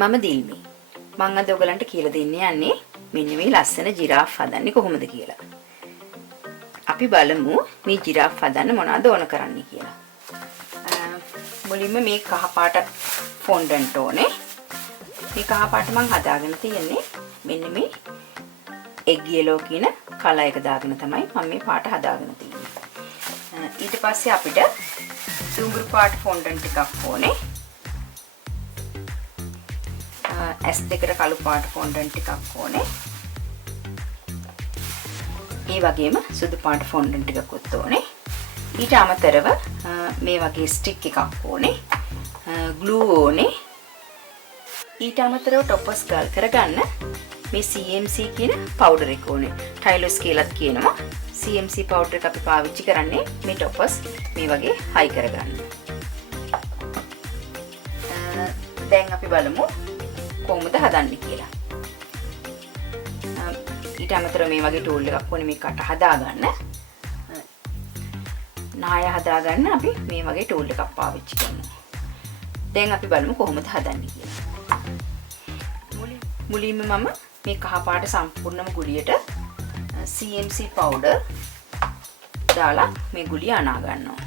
මම දිල්මි. මම අද ඔයගලන්ට කියලා දෙන්න යන්නේ මෙන්න මේ ලස්සන ජිරාෆ් හදන්නේ කොහොමද කියලා. අපි බලමු මේ ජිරාෆ් හදන්න මොනවද ඕන කරන්නේ කියලා. මුලින්ම මේ කහ පාට ෆොන්ඩන්ට් ඕනේ. මේ කහ පාට මම හදාගෙන තියෙන්නේ මෙන්න මේ එග් yellow කියන කලර් එක දාගෙන තමයි මම මේ පාට හදාගෙන තියෙන්නේ. ඊට පස්සේ අපිට දුඹුරු පාට ෆොන්ඩන්ට් එකක් ඕනේ. S2කට කළු පාට ෆොන්ඩන්ට් එකක් ඕනේ. ඒ වගේම සුදු පාට ෆොන්ඩන්ට් එකකුත් ඕනේ. ඊට අමතරව මේ වගේ ස්ටික් එකක් ඕනේ. ග්ලූ ඕනේ. ඊට අමතරව ටොපස් ගල් කරගන්න මේ CMC කියන පවුඩර් එක ඕනේ. ටයිලොස් කියලාත් කියනවා. CMC පවුඩර් එක අපි පාවිච්චි කරන්නේ මේ ටොපස් මේ වගේ හයි කරගන්න. දැන් අපි බලමු කොහොමද හදන්නේ කියලා. ඊට අමතරව මේ වගේ ටූල් එකක් ඕනේ මේ කට හදාගන්න. නාය හදාගන්න අපි මේ වගේ ටූල් එකක් පාවිච්චි කරනවා. දැන් අපි බලමු කොහොමද හදන්නේ කියලා. මුලින්ම මම මේ කහ පාට සම්පූර්ණම ගුලියට CMC powder දාලා මේ ගුලිය අනා ගන්නවා.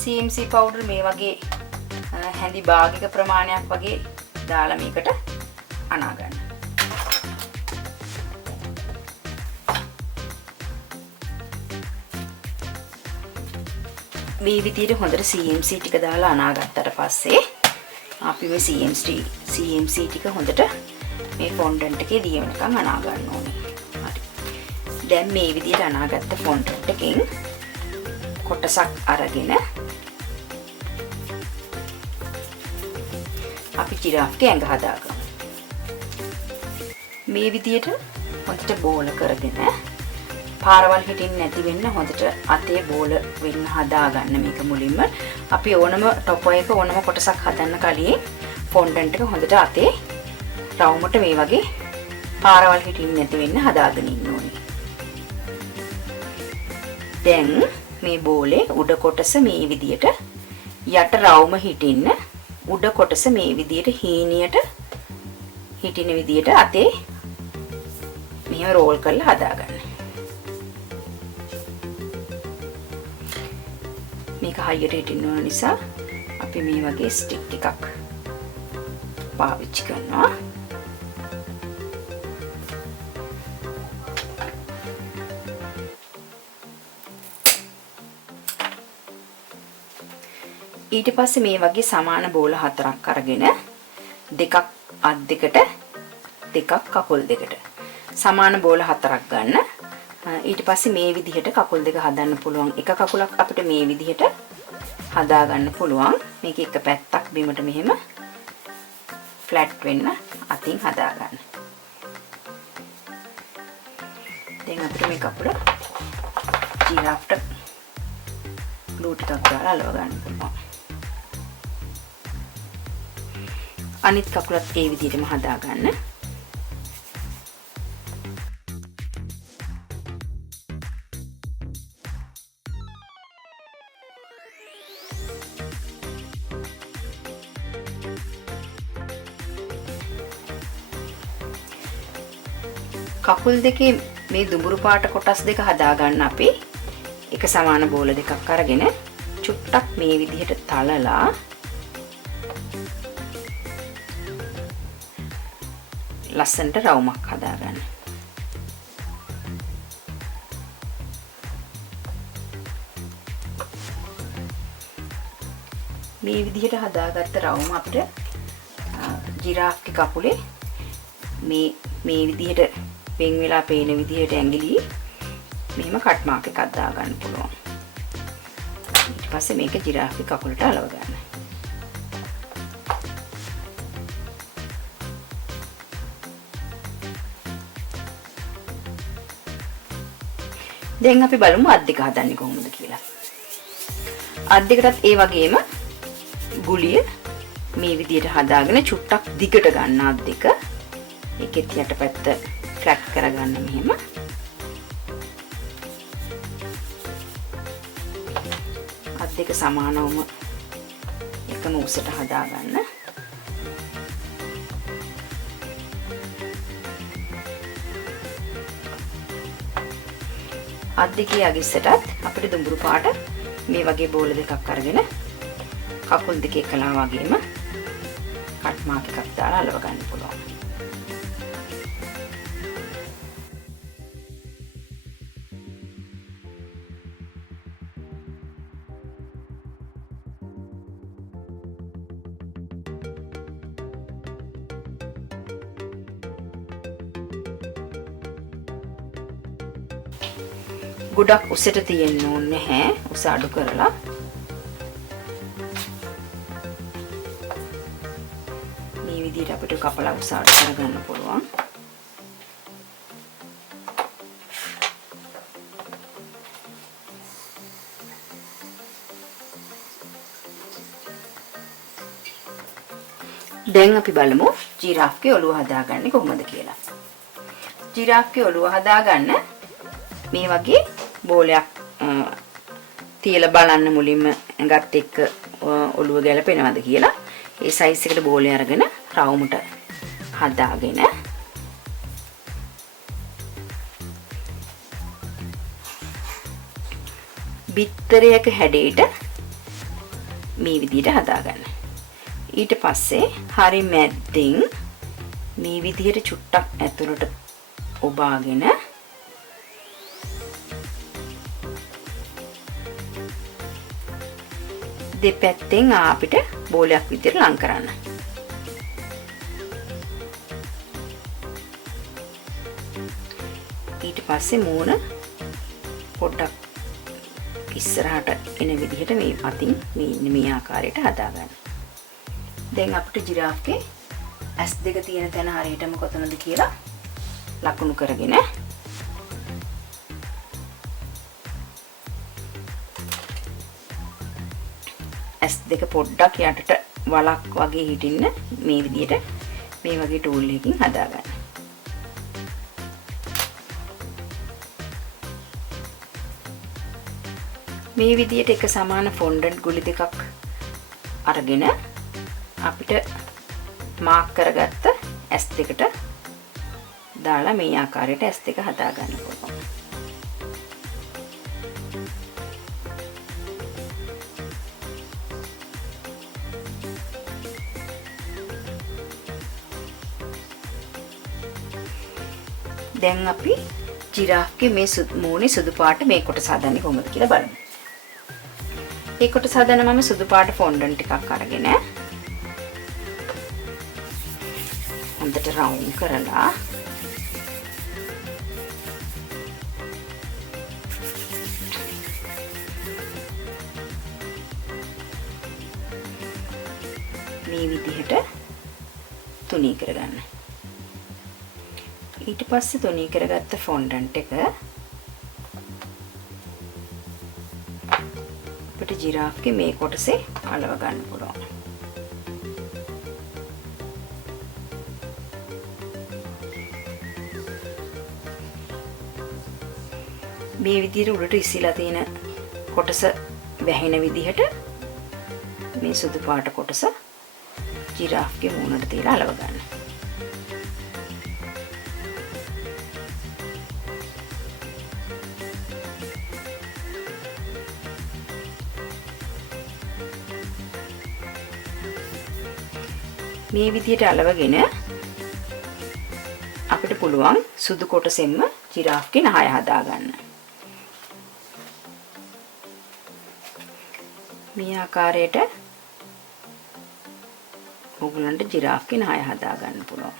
CMC powder මේ වගේ හැඳි භාගික ප්‍රමාණයක් වගේ දාලා මේකට අනා ගන්න. මේ විදිහට හොඳට CMC ටික දාලා අනාගත්තට පස්සේ අපි මේ CMC ටික හොඳට මේ ෆොන්ඩන්ට් එකේ දියවෙනකන් අනා ගන්න ඕනේ. හරි. දැන් මේ විදිහට අනාගත්ත ෆොන්ඩන්ට් එකෙන් කොටසක් අරගෙන අපි ජිරාෆ්ගේ ඇඟ හදාගමු. මේ විදිහට හොඳට බෝල කරගෙන පාරවල් හිටින්න නැති වෙන්න හොඳට අතේ බෝල වෙන්න හදාගන්න මේක මුලින්ම. අපි ඕනම ටොප් එක ඕනම කොටසක් හදන්න කලින් ෆොන්ඩන්ට් එක හොඳට අතේ රවුමට මේ වගේ පාරවල් හිටින්න නැති වෙන්න හදාගෙන ඉන්න ඕනේ. දැන් මේ බෝලේ උඩ කොටස මේ විදිහට යට රවුම හිටින්න උඩ කොටස මේ විදිහට හීනියට හිටින විදිහට අතේ මෙහෙම රෝල් කරලා හදාගන්න. මේක හයියට හිටින්න ඕන නිසා අපි මේ වගේ ස්ටික් එකක් පාවිච්චි කරනවා. ඊට පස්සේ මේ වගේ සමාන බෝල හතරක් අරගෙන දෙකක් අත් දෙකට දෙකක් කකුල් දෙකට සමාන බෝල හතරක් ගන්න. ඊට පස්සේ මේ විදිහට කකුල් දෙක හදන්න පුළුවන්. එක කකුලක් අපිට මේ විදිහට හදා ගන්න පුළුවන්. මේක එක පැත්තක් බිමට මෙහෙම ෆ්ලැට් වෙන්න අතින් හදා ගන්න. දැන් අපිට මේ කකුල ජිරාෆ්ට ග්ලූ ටිකක් දාලා අලව ගන්න පුළුවන්. අනිත් කකුලත් ඒ විදිහටම හදා ගන්න. කකුල් දෙකේ මේ දුඹුරු පාට කොටස් දෙක හදා ගන්න අපි එක සමාන බෝල දෙකක් අරගෙන චුට්ටක් මේ විදිහට තලලා ලස්සනට රවුමක් හදා ගන්න. මේ විදිහට හදාගත්ත රවුම අපිට ජිරාෆ්ගේ කකුලේ මේ විදිහට වෙන් වෙලා පේන විදිහට ඇඟිලි මෙහෙම කට් මාක් එකක් දා ගන්න පුළුවන්. ඊට පස්සේ මේක ජිරාෆ්ගේ කකුලට අලව ගන්න. දැන් අපි බලමු අත් දෙක හදන්නේ කොහොමද කියලා. අත් දෙකටත් ඒ වගේම ගුලිය මේ විදිහට හදාගෙන චුට්ටක් දිගට ගන්න අත් දෙක. ඒකෙත් යටපැත්ත ෆ්ලැට් කරගන්න මෙහෙම. අත් දෙක සමානවම එකම උසට හදාගන්න. අත් දෙකේ අගිස්සටත් අපිට දුඹුරු පාට මේ වගේ බෝල දෙකක් අරගෙන කකුල් දෙකේ කලා වගේම කට් මාක් එකක් දාලා අලව ගන්න පුළුවන්. ගොඩක් උසට තියෙන්න ඕනේ නැහැ. උස අඩු කරලා මේ විදිහට අපිට කපලා උස අඩු කරගන්න පුළුවන්. දැන් අපි බලමු ජිරාෆ්ගේ ඔළුව හදාගන්නේ කොහොමද කියලා. ජිරාෆ්ගේ ඔළුව හදාගන්න මේ වගේ බෝලයක් තියලා බලන්න මුලින්ම ඇඟත් එක්ක ඔළුව ගැලපෙනවද කියලා. ඒ සයිස් එකට බෝලේ අරගෙන රවුමට හදාගෙන බිත්තරයක හැඩයට මේ විදිහට හදාගන්න. ඊට පස්සේ හරි මැද්දෙන් මේ විදිහට චුට්ටක් ඇතුළට ඔබාගෙන දෙපැත්තෙන් අපිට බෝලයක් විදිහට ලං කරන්න. ඊට පස්සේ මූණ පොඩ්ඩක් ඉස්සරහට එන විදිහට මේ අතින් මේ ආකාරයට හදාගන්න. දැන් අපිට ජිරාෆ්ගේ ඇස් දෙක තියෙන තැන හරියටම කොතනද කියලා ලකුණු කරගෙන ඇස් දෙක පොඩ්ඩක් යටට වලක් වගේ හිටින්න මේ විදිහට මේ වගේ ටූල් එකකින් හදාගන්න. මේ විදිහට එක සමාන ෆොන්ඩන්ට් ගුලි දෙකක් අරගෙන අපිට මාක් කරගත්ත ඇස් දෙකට දාලා මේ ආකාරයට ඇස් දෙක හදාගන්න පුළුවන්. දැන් අපි ජිරාෆ්ගේ මේ මූණේ සුදු පාට මේ කොටස හදන්නේ කොහොමද කියලා බලමු. මේ කොටස හදන්න මම සුදු පාට ෆොන්ඩන්ට් ටිකක් අරගෙන හොඳට රවුන්ඩ් කරලා මේ විදිහට තුනී කරගන්න. ඊට පස්සේ තුනී කරගත්ත ෆොන්ඩන්ට් එක අපිට ජිරාෆ්ගේ මේ කොටසේ අලව ගන්න පුළුවන්. මේ විදිහට උඩට ඉසිලා තියෙන කොටස වැහෙන විදිහට මේ සුදු පාට කොටස ජිරාෆ්ගේ මූණට තියලා අලව ගන්න. මේ විදිහට අලවගෙන අපිට පුළුවන් සුදු කොටසෙන්ම ජිරාෆ්ගේ නහය හදාගන්න. මේ ආකාරයට ඔයගලන්ට ජිරාෆ්ගේ නහය හදාගන්න පුළුවන්.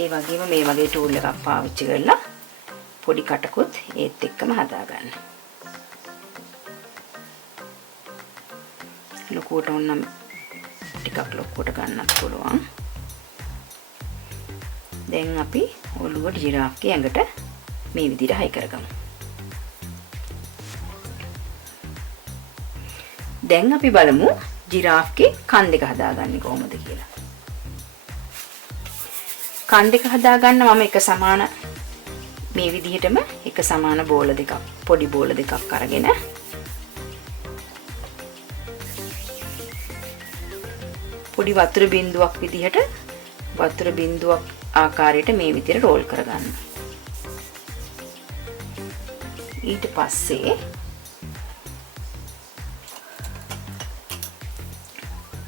ඒ වගේම මේ වගේ ටූල් එකක් පාවිච්චි කරලා පොඩි කටකුත් ඒත් එක්කම හදාගන්න. ලොකුවට ඕනම් ටිකක් ලොකුවට ගන්නත් පුළුවන්. දැන් අපි ඔළුව ජිරාෆ්ගේ ඇඟට මේ විදිහට හයි කරගමු. දැන් අපි බලමු ජිරාෆ්ගේ කන් දෙක හදාගන්නේ කොහොමද කියලා. කන් දෙක හදාගන්න මම එක සමාන මේ විදිහටම එක සමාන බෝල දෙකක් පොඩි බෝල දෙකක් අරගෙන පොඩි වතුර බින්දුවක් විදිහට වතුර බිඳුවක් ආකාරයට මේ විදිහට රෝල් කරගන්න. ඊට පස්සේ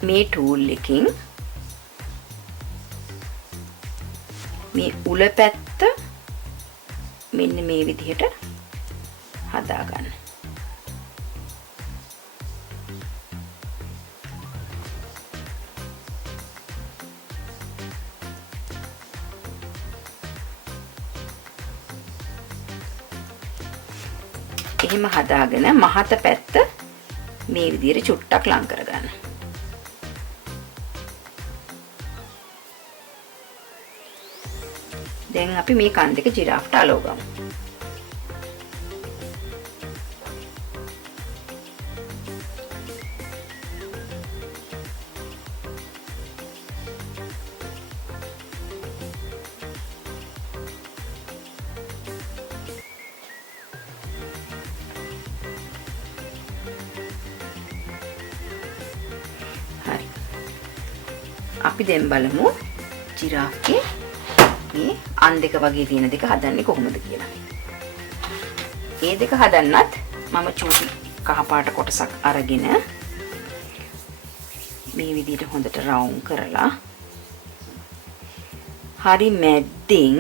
මේ ටූල් එකකින් මේ උල පැත්ත මෙන්න මේ විදිහට හදා ගන්න. එහෙම හදාගෙන මහත පැත්ත මේ විදිහට චුට්ටක් ලං කරගන්න. දැන් අපි මේ කන් දෙක ජිරාෆ්ට අලව ගමු. හරි. අපි දැන් බලමු ජිරාෆ්ගේ මේ අන් දෙක වගේ තියෙන දෙක හදන්නේ කොහොමද කියලා. මේ දෙක හදන්නත් මම චූටි කහ පාට කොටසක් අරගෙන මේ විදිහට හොඳට රවුම් කරලා හරි මැද්දෙන්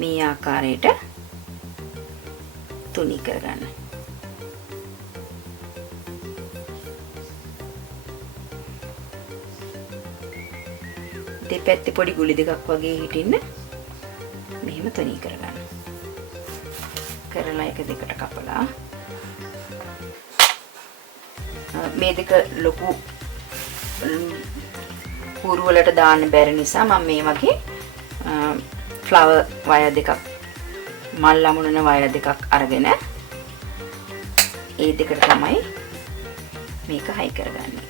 මේ ආකාරයට තුනි කරගන්න. දෙපැත්තේ පොඩි ගුලි දෙකක් වගේ හිටින්න මෙහෙම තුනී කරගන්න. කරලා එක දෙකට කපලා මේ දෙක ලොකු හුරු වලට දාන්න බැරි නිසා මම මේ වගේ ෆ්ලවර් වයර් දෙකක් මල් ලැබුණන වයර් දෙකක් අරගෙන ඒ දෙකට තමයි මේක හයි කරගන්නේ.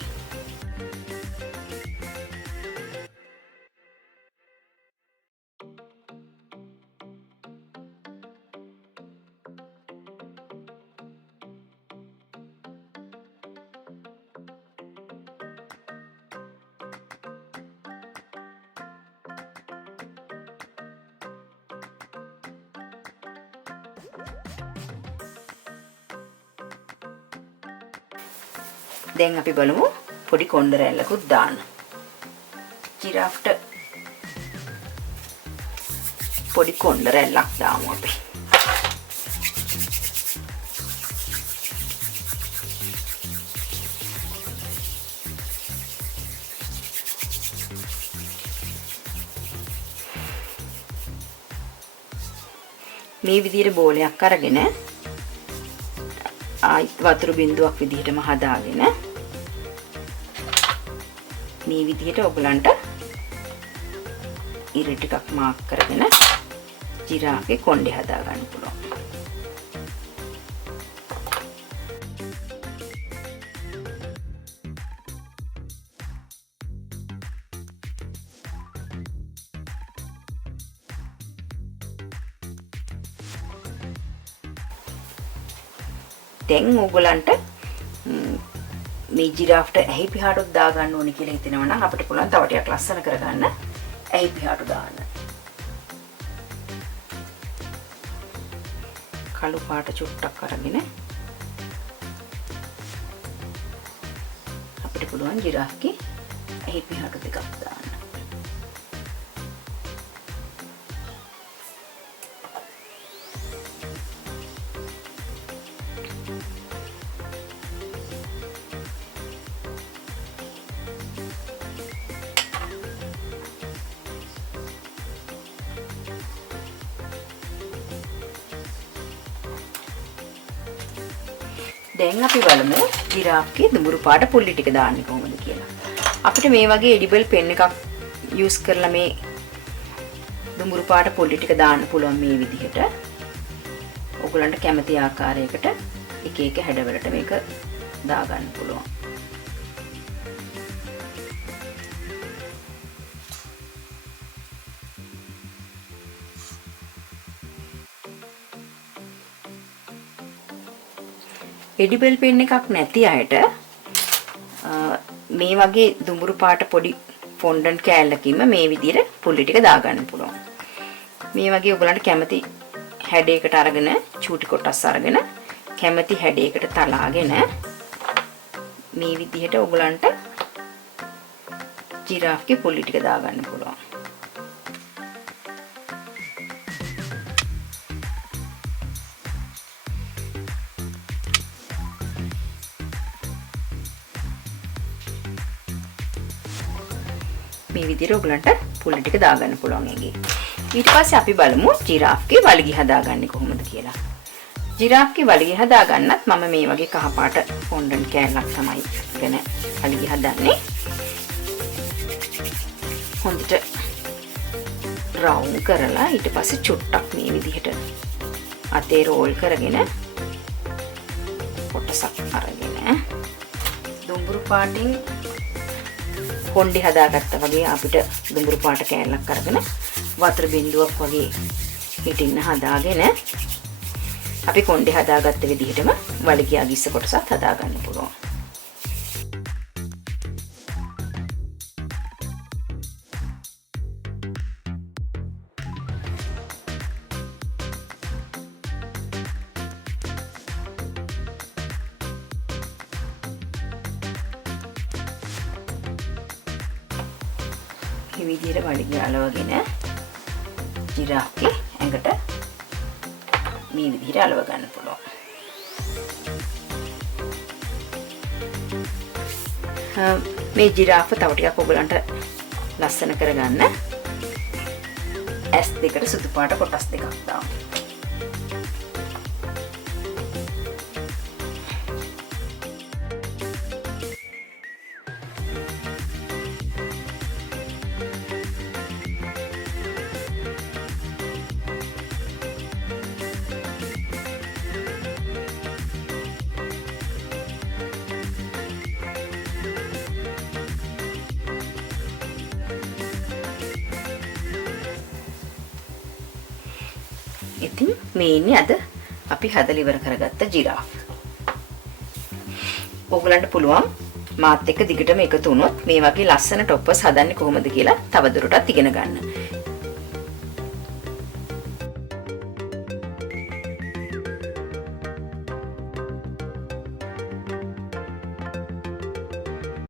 දැන් අපි බලමු පොඩි කොණ්ඩ රැල්ලකුත් දාන්න. ජිරාෆ්ට පොඩි කොණ්ඩ රැල්ලක් දාමු අපි. මේ විදිහට බෝලයක් අරගෙන වතුර බිඳුවක් විදිහටම හදාගෙන මේ විදිහට ඔයගලන්ට ඉර ටිකක් මාක් කරගෙන ජිරාෆේ කොණ්ඩේ හදා ගන්න පුළුවන්. දැන් ඕගලන්ට මේ ජිරාෆ්ට ඇහි පිහාටුත් දා ගන්න ඕනි කියලා හිතෙනවා නම් අපිට පුළුවන් තව ටිකක් ලස්සන කරගන්න ඇහි පිහාටු දාන්න. කළු පාට චුට්ටක් අරගෙන අපිට පුළුවන් ජිරාෆ්ගේ ඇහි පිහාටු දෙකක් දාන්න. දැන් අපි බලමු ජිරාෆ්ගේ දුඹුරු පාට පුල්ලි ටික දාන්නේ කොහොමද කියලා. අපිට මේ වගේ එඩිබල් පෙන් එකක් යූස් කරලා මේ දුඹුරු පාට පුල්ලි ටික දාන්න පුළුවන් මේ විදිහට. ඔයගලන්ට කැමති ආකාරයකට එක එක හැඩවලට මේක දා ගන්න පුළුවන්. එඩිබල් පෙන් එකක් නැති අයට මේ වගේ දුඹුරු පාට පොඩි ෆොන්ඩන්ට් කෑල්ලකින්ම මේ විදිහට පුල්ලි ටික දාගන්න පුළුවන්. මේ වගේ ඔයගලන්ට කැමති හැඩයකට අරගෙන චූටි කොටස් අරගෙන කැමති හැඩයකට තලාගෙන මේ විදිහට ඔයගලන්ට ජිරාෆ්ගේ පුල්ලි ටික දාගන්න පුළුවන්. මේ විදිහට ඔයගලන්ට පුල්ලි ටික දාගන්න පුළුවන් එකේ. ඊට පස්සේ අපි බලමු ජිරාෆ්ගේ වලිගය හදාගන්නේ කොහොමද කියලා. ජිරාෆ්ගේ වලිගය හදාගන්නත් මම මේ වගේ කහ පාට ෆොන්ඩන්ට් කෑල්ලක් තමයි ගෙන වලිගය හදන්නේ. හොඳට රවුන්ඩ් කරලා ඊට පස්සේ චුට්ටක් මේ විදිහට අතේ රෝල් කරගෙන කොටසක් අරගෙන දුඹුරු පාටින් කොණ්ඩේ හදාගත්තා වගේ අපිට දුඹුරු පාට කෑල්ලක් අරගෙන වතුර බින්දුවක් වගේ හිටින්න හදාගෙන අපි කොණ්ඩේ හදාගත්ත විදිහටම වලිගය අගිස්ස කොටසත් හදාගන්න පුළුවන්. මේ විදිහට වලිගය අලවගෙන ජිරාෆ්ගේ ඇඟට මේ විදිහට අලව ගන්න පුළුවන්. මේ ජිරාෆ් තව ටිකක් ඔයගලන්ට ලස්සන කරගන්න S දෙකට සුදු පාට කොටස් දෙකක් දාමු. ඉතින් මේ ඉන්නේ අද අපි හදලා ඉවර කරගත්ත ජිරාෆ්. ඕගලන්ට පුළුවන් මාත් එක්ක දිගටම එකතු වුණොත් මේ වගේ ලස්සන ටොප්ස් හදන්නේ කොහොමද කියලා තවදුරටත් ඉගෙන ගන්න.